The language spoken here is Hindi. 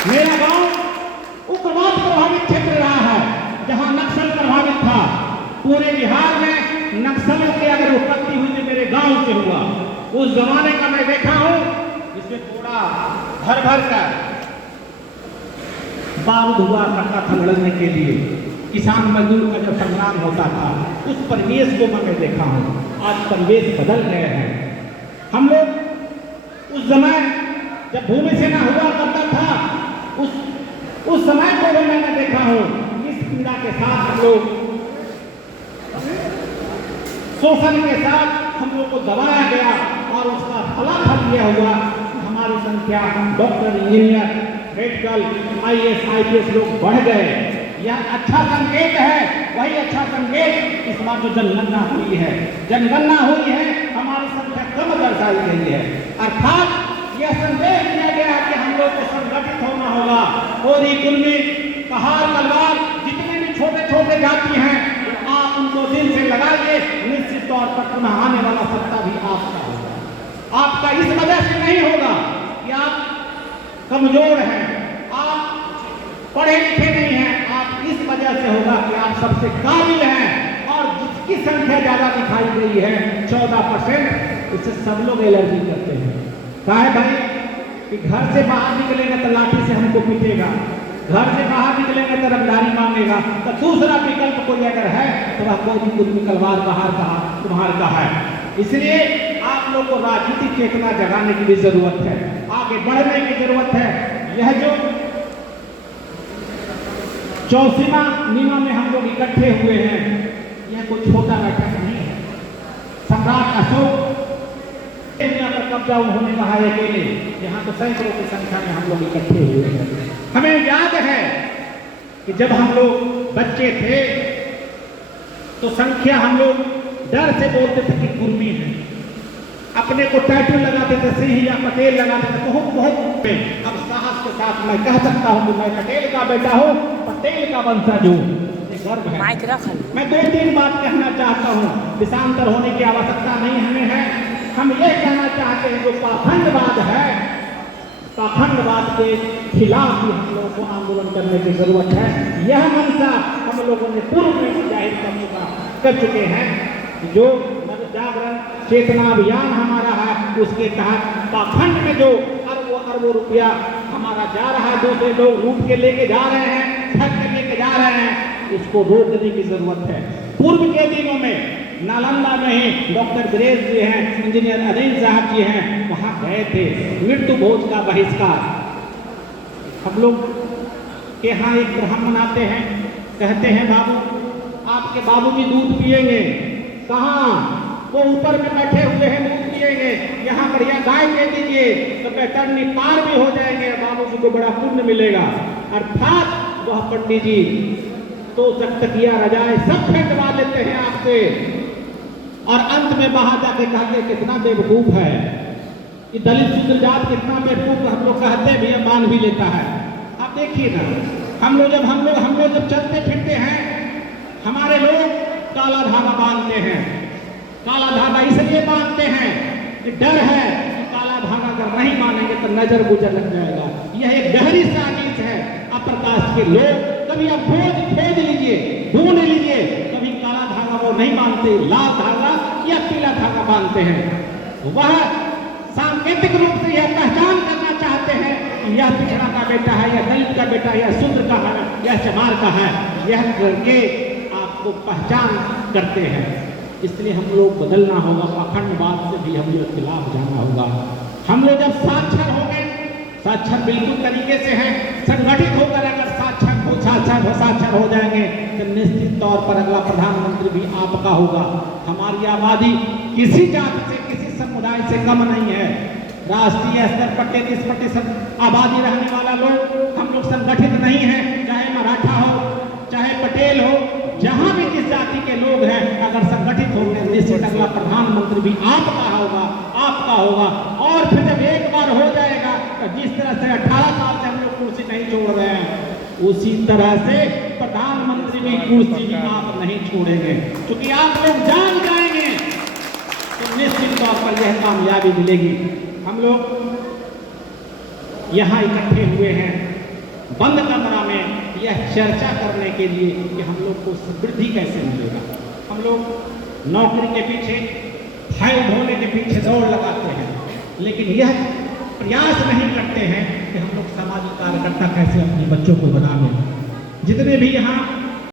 मेरा गांव उग्रवाद प्रभावित क्षेत्र रहा है, जहां नक्सल प्रभावित था। पूरे बिहार में नक्सलों की अगर उत्पत्ति हुई तो मेरे गांव से हुआ। उस जमाने का मैं देखा हूं, जिसमें थोड़ा भर भर कर बारूद हुआ करता था लड़ने के लिए। किसान मजदूर का जब संग्राम होता था, उस परिवेश को मैं देखा हूं। आज परिवेश बदल गए हैं। हम लोग उस समय जब भूमि सेना हुआ करता था, उस समय को भी मैंने देखा हूं। इस पीड़ा के साथ हम लोग, शोषण के साथ हम लोग को दबाया गया और उसका फलाफल यह हुआ कि हमारी संख्या doctor, engineer, medical, IAS, IPS लोग बढ़ गए। यह अच्छा संकेत है। वही अच्छा संकेत इस बार जो जनगणना हुई है, जनगणना हुई है, हमारी संख्या कम दर्शाई गई है। अर्थात यह संदेश दिया गया कि हम लोग को संगठित होना होगा। कोरी, कुर्मी, कहार, तलवार, जितने भी छोटे छोटे जाति हैं, आप उनको दिल से लगाइए। निश्चित तौर पर पुनः आने वाला सत्ता भी आपका होगा। आपका इस वजह से नहीं होगा कि आप कमजोर हैं, आप पढ़े लिखे नहीं हैं। आप इस वजह से होगा कि आप सबसे काबिल हैं। और जिसकी संख्या ज्यादा दिखाई गई है 14%, उससे सब लोग एलर्जी करते हैं। कहा है भाई कि घर से बाहर निकलेगा तो लाठी से हमको पीटेगा, घर से बाहर निकलेगा तो रंगदारी मांगेगा। तो दूसरा विकल्प कोई अगर है तो वह कोई कुछ तलवार बाहर कहा तुम्हार का है। इसलिए आप लोग को राजनीतिक चेतना जगाने की भी जरूरत है, आगे बढ़ने की जरूरत है। यह जो 84वां नीमा में हम लोग इकट्ठे हुए हैं, यह कोई छोटा बैठक नहीं है। सम्राट अशोक पर कब्जा उन्होंने कहा है अकेले, यहाँ तो सैकड़ों की संख्या में हम लोग इकट्ठे हुए हैं। हमें याद है कि जब हम लोग बच्चे थे तो संख्या हम लोग डर से बोलते थे कि कुर्मी है। अपने को टाइटल लगाते थे, सिंह या पटेल लगाते थे, बहुत बहुत। अब साहस के साथ मैं कह सकता हूँ कि मैं पटेल का बेटा हूँ, पटेल का वंशज हूँ। गर्व है। मैं 2-3 बात कहना चाहता हूँ। देशांतर होने की आवश्यकता नहीं हमें है। हम ये कहना चाहते हैं जो पाखंडवाद है, पाखंडवाद के खिलाफ भी हम लोगों को आंदोलन करने की जरूरत है। यह मंशा हम लोगों ने पूर्व में जाहिर कर चुके हैं। जो जागरण चेतना अभियान हमारा है, उसके तहत पाखंड में जो अरबों रुपया हमारा जा रहा है, दूसरे लोग लूट के लेके जा रहे हैं, ठग के लेके जा रहे हैं, इसको रोकने की जरूरत है। पूर्व के दिनों में नालंदा में ही डॉक्टर ग्रेस जी हैं, इंजीनियर अनिल साहब जी हैं, वहां गए थे। मृत्यु भोज का बहिष्कार। हम लोग के यहाँ एक ब्राह्मण आते हैं, कहते हैं बाबू आपके बाबूजी दूध पिएंगे। कहाँ? वो ऊपर में बैठे हुए हैं, दूध पिएंगे। यहाँ बढ़िया गाय दे दीजिए तो बेटरनी पार भी हो जाएंगे, बाबूजी को बड़ा पुण्य मिलेगा। अर्थात वह पंडित जी तो तकिया रजाए सब फेंकवा लेते हैं आपसे, और अंत में बाहर जाके कहते कितना बेवकूफ है ये दलित शूद्र जात, कितना बेवकूफ हम लोग कहते भी है, मान भी लेता है। आप देखिए ना, हम लोग जब चलते फिरते हैं, हमारे लोग काला धागा बांधते हैं। काला धागा इसलिए बांधते हैं कि डर है कि काला धागा अगर नहीं बांधेंगे तो नजर गुजर लग जाएगा। यह एक गहरी साजिश है अप्रकाश के लोग। कभी आप खोज लीजिए, ढूंढ लीजिए, कभी काला धागा वो नहीं बांधते, लाल धागा या पीला धागा बांधते हैं। वह सांकेतिक रूप से यह पहचान करना चाहते हैं कि यह पिछड़ा का बेटा है, या दलित का बेटा, या शूद्र का है, या चमार का है। यह करके आपको पहचान करते हैं। इसलिए हम लोग बदलना होगा। पाखंडवाद से भी हम लोग खिलाफ जाना होगा। हम लोग जब साक्षर हो गए, साक्षर बिल्कुल तरीके से है, संगठित होकर अगर साक्षर हो जाएंगे तो निश्चित तौर पर अगला प्रधानमंत्री भी आपका होगा। हमारी आबादी किसी जाति से, किसी समुदाय से कम नहीं है। राष्ट्रीय स्तर पर 33% आबादी रहने वाला लोग, हम लोग संगठित नहीं है। चाहे मराठा हो, चाहे पटेल हो, जहां भी जिस जाति के लोग हैं, अगर संगठित होंगे निश्चित अगला प्रधानमंत्री भी आपका होगा। और फिर जब एक बार हो जाएगा तो जिस तरह से 18 साल से हम लोग कुर्सी नहीं छोड़ रहे हैं, उसी तरह से प्रधानमंत्री भी कुर्सी भी आप नहीं छोड़ेंगे। क्योंकि आप लोग जान जाएंगे तो निश्चित तौर पर यह कामयाबी मिलेगी। हम लोग यहाँ इकट्ठे हुए हैं बंद कमरा में यह चर्चा करने के लिए कि हम लोग को समृद्धि कैसे मिलेगा। हम लोग नौकरी के पीछे, फाइल ढोने के पीछे दौड़ लगाते हैं, लेकिन यह प्रयास नहीं करते हैं कि हम लोग सामाजिक कार्यकर्ता कैसे अपने बच्चों को बना लें। जितने भी यहाँ